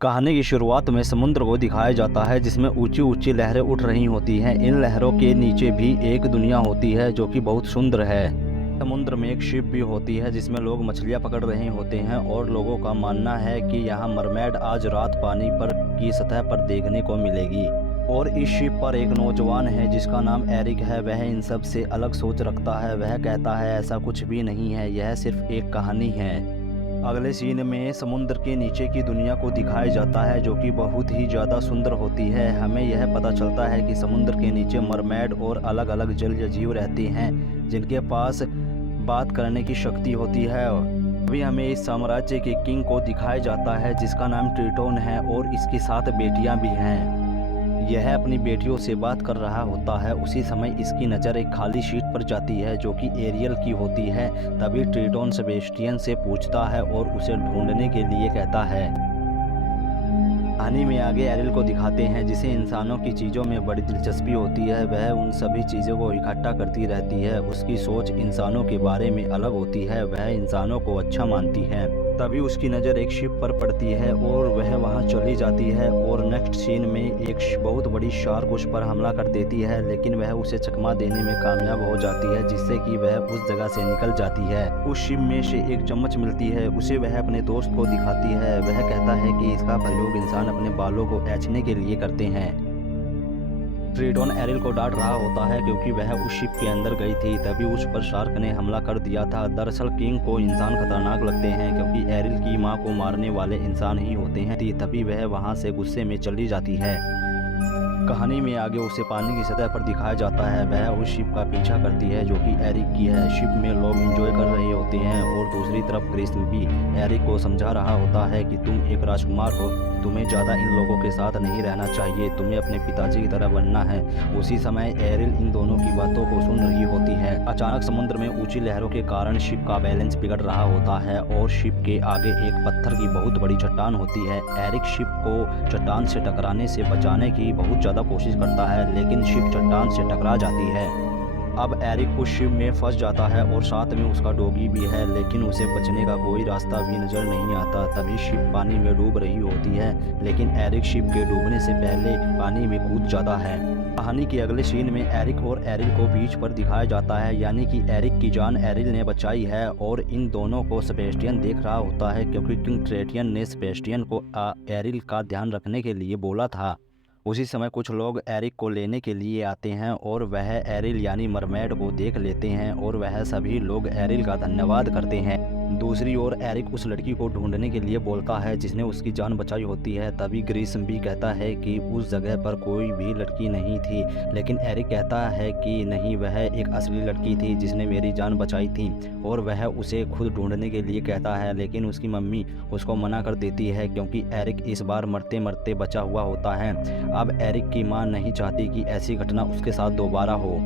कहानी की शुरुआत में समुद्र को दिखाया जाता है जिसमें ऊंची ऊंची लहरें उठ रही होती हैं। इन लहरों के नीचे भी एक दुनिया होती है जो कि बहुत सुंदर है। समुद्र में एक शिप भी होती है जिसमें लोग मछलियां पकड़ रहे होते हैं और लोगों का मानना है कि यहाँ मरमेड आज रात पानी पर की सतह पर देखने को मिलेगी। और इस शिप पर एक नौजवान है जिसका नाम एरिक है। वह इन सब से अलग सोच रखता है। वह कहता है ऐसा कुछ भी नहीं है, यह सिर्फ एक कहानी है। अगले सीन में समुद्र के नीचे की दुनिया को दिखाया जाता है जो कि बहुत ही ज़्यादा सुंदर होती है। हमें यह पता चलता है कि समुद्र के नीचे मरमेड और अलग अलग जल जीव रहते हैं जिनके पास बात करने की शक्ति होती है। अभी हमें इस साम्राज्य के किंग को दिखाया जाता है जिसका नाम ट्रिटोन है और इसकी 7 बेटियां भी हैं। यह अपनी बेटियों से बात कर रहा होता है। उसी समय इसकी नज़र एक खाली शीट पर जाती है जो कि एरियल की होती है। तभी ट्रिटोन सेबेस्टियन से पूछता है और उसे ढूंढने के लिए कहता है। कहानी में आगे एरियल को दिखाते हैं जिसे इंसानों की चीज़ों में बड़ी दिलचस्पी होती है। वह उन सभी चीज़ों को इकट्ठा करती रहती है। उसकी सोच इंसानों के बारे में अलग होती है। वह इंसानों को अच्छा मानती है। तभी उसकी नज़र एक शिप पर पड़ती है और वह वहां चली जाती है। और नेक्स्ट सीन में एक बहुत बड़ी शार्क उस पर हमला कर देती है, लेकिन वह उसे चकमा देने में कामयाब हो जाती है जिससे कि वह उस जगह से निकल जाती है। उस शिप में से एक चम्मच मिलती है, उसे वह अपने दोस्त को दिखाती है। वह कहता है कि इसका प्रयोग इंसान अपने बालों को ऐंचने के लिए करते हैं। ट्रिटोन एरिल को डांट रहा होता है क्योंकि वह उस शिप के अंदर गई थी। तभी उस पर शार्क ने हमला कर दिया था। दरअसल किंग को इंसान खतरनाक लगते हैं क्योंकि एरिल की मां को मारने वाले इंसान ही होते हैं। तभी वह वहां से गुस्से में चली जाती है। कहानी में आगे उसे पानी की सतह पर दिखाया जाता है। वह उस शिप का पीछा करती है जो कि एरिक की है। शिप में लोग एंजॉय कर रहे होते हैं और दूसरी तरफ ग्रीस भी एरिक को समझा रहा होता है कि तुम एक राजकुमार हो, तुम्हें ज़्यादा इन लोगों के साथ नहीं रहना चाहिए, तुम्हें अपने पिताजी की तरह बनना है। उसी समय एरिल इन दोनों की बातों को सुन रही होती है। अचानक समुद्र में ऊंची लहरों के कारण शिप का बैलेंस बिगड़ रहा होता है और शिप के आगे एक पत्थर की बहुत बड़ी चट्टान होती है। एरिक शिप को चट्टान से टकराने से बचाने की बहुत ज़्यादा कोशिश करता है, लेकिन शिप चट्टान से टकरा जाती है। अब एरिक उस शिप में फंस जाता है और साथ में उसका डॉगी भी है, लेकिन उसे बचने का कोई रास्ता भी नजर नहीं आता। तभी शिप पानी में डूब रही होती है, लेकिन एरिक शिप के डूबने से पहले पानी में कूद जाता है। कहानी के अगले सीन में एरिक और एरिल को बीच पर दिखाया जाता है, यानी कि एरिक की जान एरिल ने बचाई है और इन दोनों को सेबेस्टियन देख रहा होता है क्योंकि किंग ट्रिटोन ने सेबेस्टियन को एरिल का ध्यान रखने के लिए बोला था। उसी समय कुछ लोग एरिक को लेने के लिए आते हैं और वह एरिल यानी मरमेड को देख लेते हैं और वह सभी लोग एरिल का धन्यवाद करते हैं। दूसरी ओर एरिक उस लड़की को ढूंढने के लिए बोलता है जिसने उसकी जान बचाई होती है। तभी ग्रीस भी कहता है कि उस जगह पर कोई भी लड़की नहीं थी, लेकिन एरिक कहता है कि नहीं, वह एक असली लड़की थी जिसने मेरी जान बचाई थी। और वह उसे खुद ढूंढने के लिए कहता है, लेकिन उसकी मम्मी उसको मना कर देती है क्योंकि एरिक इस बार मरते मरते बचा हुआ होता है। अब एरिक की मां नहीं चाहती कि ऐसी घटना उसके साथ दोबारा हो।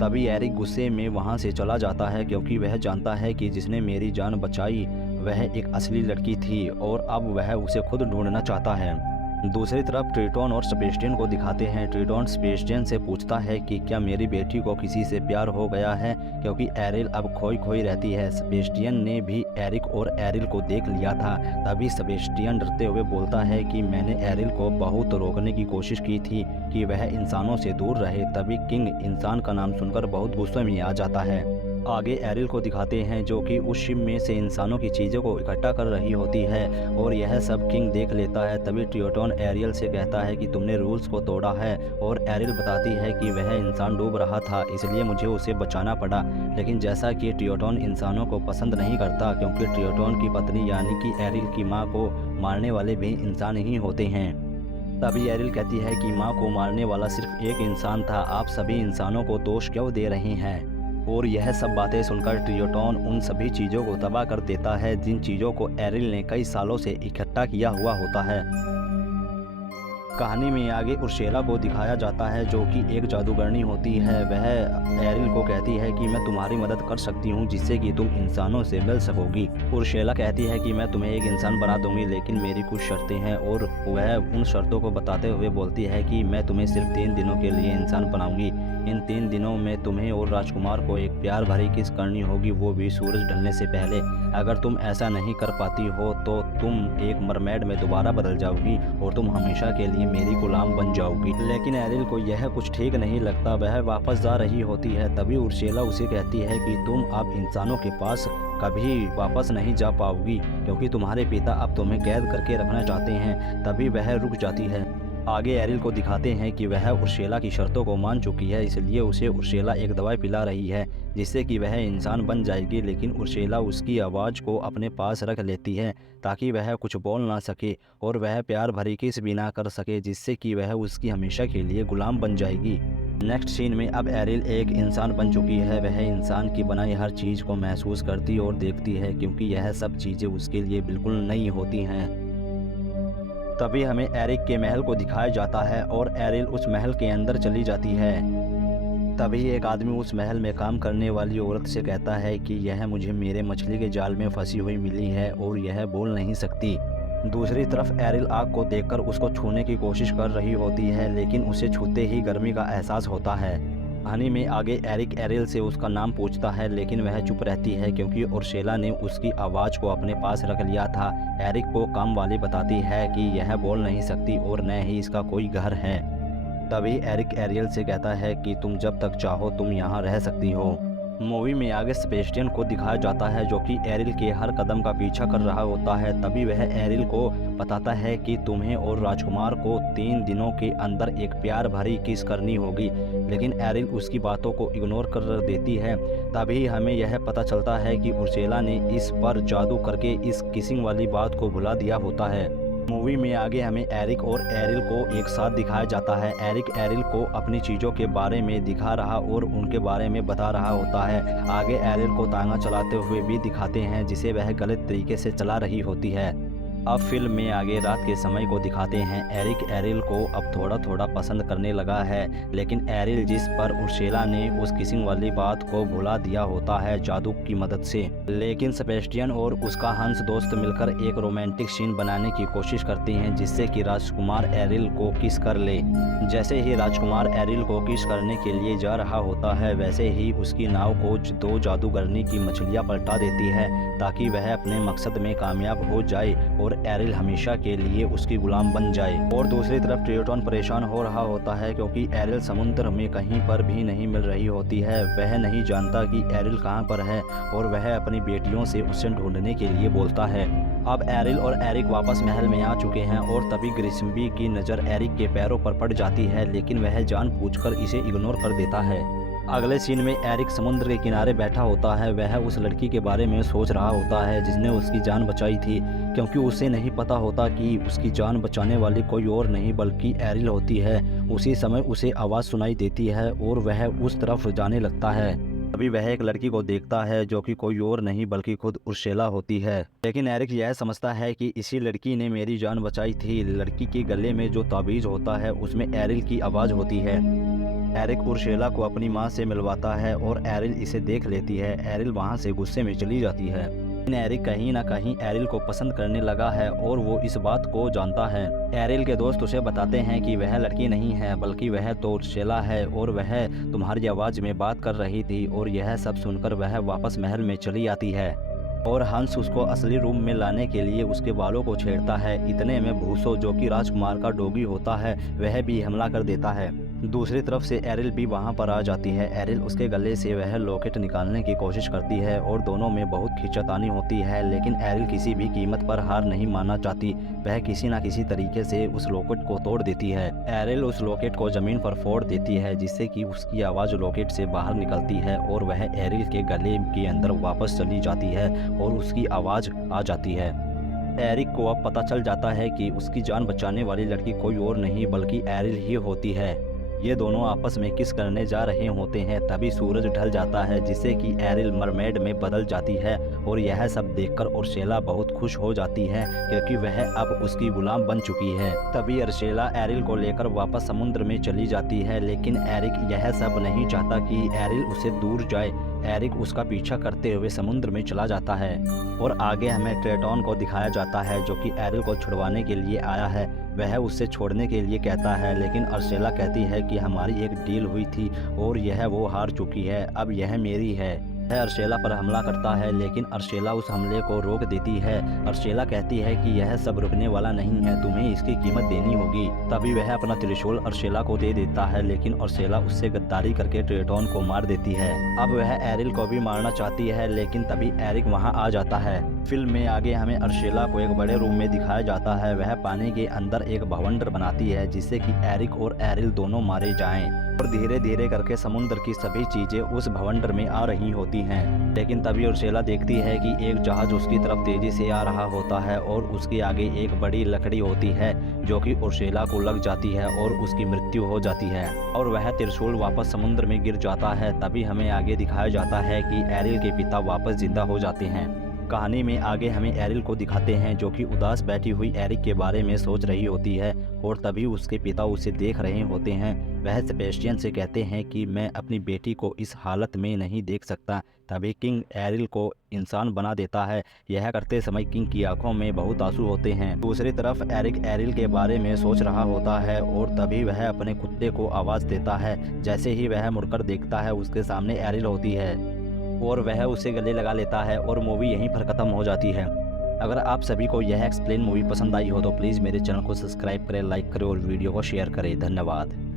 तभी एरिक गुस्से में वहां से चला जाता है क्योंकि वह जानता है कि जिसने मेरी जान बचाई वह एक असली लड़की थी और अब वह उसे खुद ढूंढना चाहता है। दूसरी तरफ ट्रिटोन और सेबेस्टियन को दिखाते हैं। ट्रिटोन सेबेस्टियन से पूछता है कि क्या मेरी बेटी को किसी से प्यार हो गया है क्योंकि एरिल अब खोई खोई रहती है। सेबेस्टियन ने भी एरिक और एरिल को देख लिया था। तभी सेबेस्टियन डरते हुए बोलता है कि मैंने एरिल को बहुत रोकने की कोशिश की थी कि वह इंसानों से दूर रहे। तभी किंग इंसान का नाम सुनकर बहुत गुस्से में आ जाता है। आगे एरिल को दिखाते हैं जो कि उस शिप में से इंसानों की चीज़ों को इकट्ठा कर रही होती है और यह सब किंग देख लेता है। तभी ट्रिटोन एरियल से कहता है कि तुमने रूल्स को तोड़ा है और एरिल बताती है कि वह इंसान डूब रहा था इसलिए मुझे उसे बचाना पड़ा। लेकिन जैसा कि ट्रिटोन इंसानों को पसंद नहीं करता क्योंकि ट्रिटोन की पत्नी यानी कि एरिल की माँ को मारने वाले भी इंसान ही होते हैं। तभी एरिल कहती है कि माँ को मारने वाला सिर्फ एक इंसान था, आप सभी इंसानों को दोष क्यों दे रहे हैं। और यह सब बातें सुनकर ट्रिटोन उन सभी चीज़ों को तबाह कर देता है जिन चीज़ों को एरिल ने कई सालों से इकट्ठा किया हुआ होता है। कहानी में आगे उर्शेला को दिखाया जाता है जो कि एक जादूगरनी होती है। वह एरिल को कहती है कि मैं तुम्हारी मदद कर सकती हूँ जिससे कि तुम इंसानों से मिल सकोगी। उर्शेला कहती है कि मैं तुम्हें एक इंसान बना दूंगी लेकिन मेरी कुछ शर्तें हैं और वह उन शर्तों को बताते हुए बोलती है कि मैं तुम्हें सिर्फ 3 दिनों के लिए इंसान बनाऊंगी। इन 3 दिनों में तुम्हें और राजकुमार को एक प्यार भरी किस करनी होगी, वो भी सूरज ढलने से पहले। अगर तुम ऐसा नहीं कर पाती हो तो तुम एक मरमेड में दोबारा बदल जाओगी और तुम हमेशा के लिए मेरी गुलाम बन जाओगी। लेकिन एरिल को यह कुछ ठीक नहीं लगता। वह वापस जा रही होती है। तभी उर्सेला उसे कहती है कि तुम अब इंसानों के पास कभी वापस नहीं जा पाओगी, क्योंकि तुम्हारे पिता अब तुम्हें कैद करके रखना चाहते हैं। तभी वह रुक जाती है। आगे एरिल को दिखाते हैं कि वह उर्सेला की शर्तों को मान चुकी है, इसलिए उसे उर्सेला एक दवाई पिला रही है जिससे कि वह इंसान बन जाएगी। लेकिन उर्सेला उसकी आवाज़ को अपने पास रख लेती है ताकि वह कुछ बोल ना सके और वह प्यार भरी किस भी ना कर सके, जिससे कि वह उसकी हमेशा के लिए गुलाम बन जाएगी। नेक्स्ट सीन में अब एरिल एक इंसान बन चुकी है। वह इंसान की बनाई हर चीज़ को महसूस करती और देखती है, क्योंकि यह सब चीज़ें उसके लिए बिल्कुल नई होती हैं। तभी हमें एरिक के महल को दिखाया जाता है और एरिल उस महल के अंदर चली जाती है। तभी एक आदमी उस महल में काम करने वाली औरत से कहता है कि यह मुझे मेरे मछली के जाल में फंसी हुई मिली है और यह बोल नहीं सकती। दूसरी तरफ एरिल आग को देखकर उसको छूने की कोशिश कर रही होती है, लेकिन उसे छूते ही गर्मी का एहसास होता है। कहानी में आगे एरिक एरिल से उसका नाम पूछता है, लेकिन वह चुप रहती है क्योंकि उर्सेला ने उसकी आवाज़ को अपने पास रख लिया था। एरिक को काम वाली बताती है कि यह बोल नहीं सकती और न ही इसका कोई घर है। तभी एरिक एरियल से कहता है कि तुम जब तक चाहो तुम यहाँ रह सकती हो। मूवी में आगे सेबेस्टियन को दिखाया जाता है जो कि एरिल के हर कदम का पीछा कर रहा होता है। तभी वह एरिल को बताता है कि तुम्हें और राजकुमार को 3 दिनों के अंदर एक प्यार भरी किस करनी होगी, लेकिन एरिल उसकी बातों को इग्नोर कर देती है। तभी हमें यह पता चलता है कि उर्सेला ने इस पर जादू करके इस किसिंग वाली बात को भुला दिया होता है। मूवी में आगे हमें एरिक और एरिल को एक साथ दिखाया जाता है। एरिक एरिल को अपनी चीज़ों के बारे में दिखा रहा और उनके बारे में बता रहा होता है। आगे एरिल को तांगा चलाते हुए भी दिखाते हैं जिसे वह गलत तरीके से चला रही होती है। अब फिल्म में आगे रात के समय को दिखाते हैं। एरिक एरिल को अब थोड़ा थोड़ा पसंद करने लगा है, लेकिन एरिल जिस पर उर्सेला ने उस किसिंग वाली बात को भुला दिया होता है जादू की मदद से। लेकिन सेबेस्टियन और उसका हंस दोस्त मिलकर एक रोमांटिक सीन बनाने की कोशिश करते हैं जिससे कि राजकुमार एरिल को किस कर ले। जैसे ही राजकुमार एरिल को किस करने के लिए जा रहा होता है, वैसे ही उसकी नाव को 2 जादूगरनी की मछलियाँ पलटा देती है ताकि वह अपने मकसद में कामयाब हो जाए और एरिल हमेशा के लिए उसकी गुलाम बन जाए। और दूसरी तरफ ट्रियोटन परेशान हो रहा होता है क्योंकि एरिल समुद्र में कहीं पर भी नहीं मिल रही होती है। वह नहीं जानता कि एरिल कहां पर है और वह अपनी बेटियों से उसे ढूंढने के लिए बोलता है। अब एरिल और एरिक वापस महल में आ चुके हैं और तभी ग्रिम्सबी की नज़र एरिक के पैरों पर पड़ जाती है, लेकिन वह जानबूझकर इसे इग्नोर कर देता है। अगले सीन में एरिक समुद्र के किनारे बैठा होता है। वह उस लड़की के बारे में सोच रहा होता है जिसने उसकी जान बचाई थी, क्योंकि उसे नहीं पता होता कि उसकी जान बचाने वाली कोई और नहीं बल्कि एरिल होती है। उसी समय उसे आवाज़ सुनाई देती है और वह उस तरफ जाने लगता है। अभी वह एक लड़की को देखता है जो कि कोई और नहीं बल्कि खुद उर्सेला होती है। लेकिन एरिक यह समझता है कि इसी लड़की ने मेरी जान बचाई थी। लड़की के गले में जो ताबीज़ होता है उसमें एरिल की आवाज़ होती है। एरिक उर्सेला को अपनी मां से मिलवाता है और एरिल इसे देख लेती है। एरिल वहां से गुस्से में चली जाती है। लेकिन एरिक कहीं ना कहीं एरिल को पसंद करने लगा है और वो इस बात को जानता है। एरिल के दोस्त उसे बताते हैं कि वह लड़की नहीं है बल्कि वह तो उर्सेला है और वह तुम्हारी आवाज़ में बात कर रही थी। और यह सब सुनकर वह वापस महल में चली आती है और हंस उसको असली रूम में लाने के लिए उसके बालों को छेड़ता है। इतने में भूसो जो कि राजकुमार का डोगी होता है वह भी हमला कर देता है। दूसरी तरफ से एरिल भी वहां पर आ जाती है। एरिल उसके गले से वह लॉकेट निकालने की कोशिश करती है और दोनों में बहुत खींचातानी होती है, लेकिन एरिल किसी भी कीमत पर हार नहीं मानना चाहती। वह किसी न किसी तरीके से उस लॉकेट को तोड़ देती है। एरिल उस लॉकेट को जमीन पर फोड़ देती है जिससे कि उसकी आवाज़ लॉकेट से बाहर निकलती है और वह एरिल के गले के अंदर वापस चली जाती है और उसकी आवाज़ आ जाती है। एरिक को अब पता चल जाता है कि उसकी जान बचाने वाली लड़की कोई और नहीं बल्कि एरिल ही होती है। ये दोनों आपस में किस करने जा रहे होते हैं। तभी सूरज ढल जाता है जिससे कि एरिल मरमेड में बदल जाती है और यह सब देखकर उर्सेला बहुत खुश हो जाती है क्योंकि वह अब उसकी गुलाम बन चुकी है। तभी उर्सेला एरिल को लेकर वापस समुद्र में चली जाती है, लेकिन एरिक यह सब नहीं चाहता कि एरिल उसे दूर जाए। एरिक उसका पीछा करते हुए समुद्र में चला जाता है और आगे हमें ट्रेटॉन को दिखाया जाता है जो कि एरिल को छुड़वाने के लिए आया है। वह उससे छोड़ने के लिए कहता है, लेकिन अर्सेला कहती है कि हमारी एक डील हुई थी और यह वो हार चुकी है, अब यह मेरी है। वह अर्सेला पर हमला करता है लेकिन अर्सेला उस हमले को रोक देती है। अर्सेला कहती है कि यह सब रुकने वाला नहीं है, तुम्हें इसकी कीमत देनी होगी। तभी वह अपना त्रिशूल अर्सेला को दे देता है लेकिन अर्सेला उससे गद्दारी करके ट्रेटॉन को मार देती है। अब वह एरिल को भी मारना चाहती है लेकिन तभी एरिक वहां आ जाता है। फिल्म में आगे हमें अर्सेला को एक बड़े रूम में दिखाया जाता है। वह पानी के अंदर एक भवंडर बनाती है जिससे कि एरिक और एरिल दोनों मारे जाएं और धीरे धीरे करके समुद्र की सभी चीजें उस भवंडर में आ रही होती हैं। लेकिन तभी अर्सेला देखती है कि एक जहाज उसकी तरफ तेजी से आ रहा होता है और उसके आगे एक बड़ी लकड़ी होती है जो कि अर्सेला को लग जाती है और उसकी मृत्यु हो जाती है और वह त्रिशूल वापस समुद्र में गिर जाता है। तभी हमें आगे दिखाया जाता है कि एरिल के पिता वापस जिंदा हो जाते हैं। कहानी में आगे हमें एरिल को दिखाते हैं जो कि उदास बैठी हुई एरिक के बारे में सोच रही होती है और तभी उसके पिता उसे देख रहे होते हैं। वह सेबेस्टियन से कहते हैं कि मैं अपनी बेटी को इस हालत में नहीं देख सकता। तभी किंग एरिल को इंसान बना देता है। यह करते समय किंग की आंखों में बहुत आंसू होते हैं। दूसरी तरफ एरिक एरिल के बारे में सोच रहा होता है और तभी वह अपने कुत्ते को आवाज़ देता है। जैसे ही वह मुड़कर देखता है उसके सामने एरिल होती है और वह उसे गले लगा लेता है और मूवी यहीं पर ख़त्म हो जाती है। अगर आप सभी को यह एक्सप्लेन मूवी पसंद आई हो तो प्लीज़ मेरे चैनल को सब्सक्राइब करें, लाइक करें और वीडियो को शेयर करें। धन्यवाद।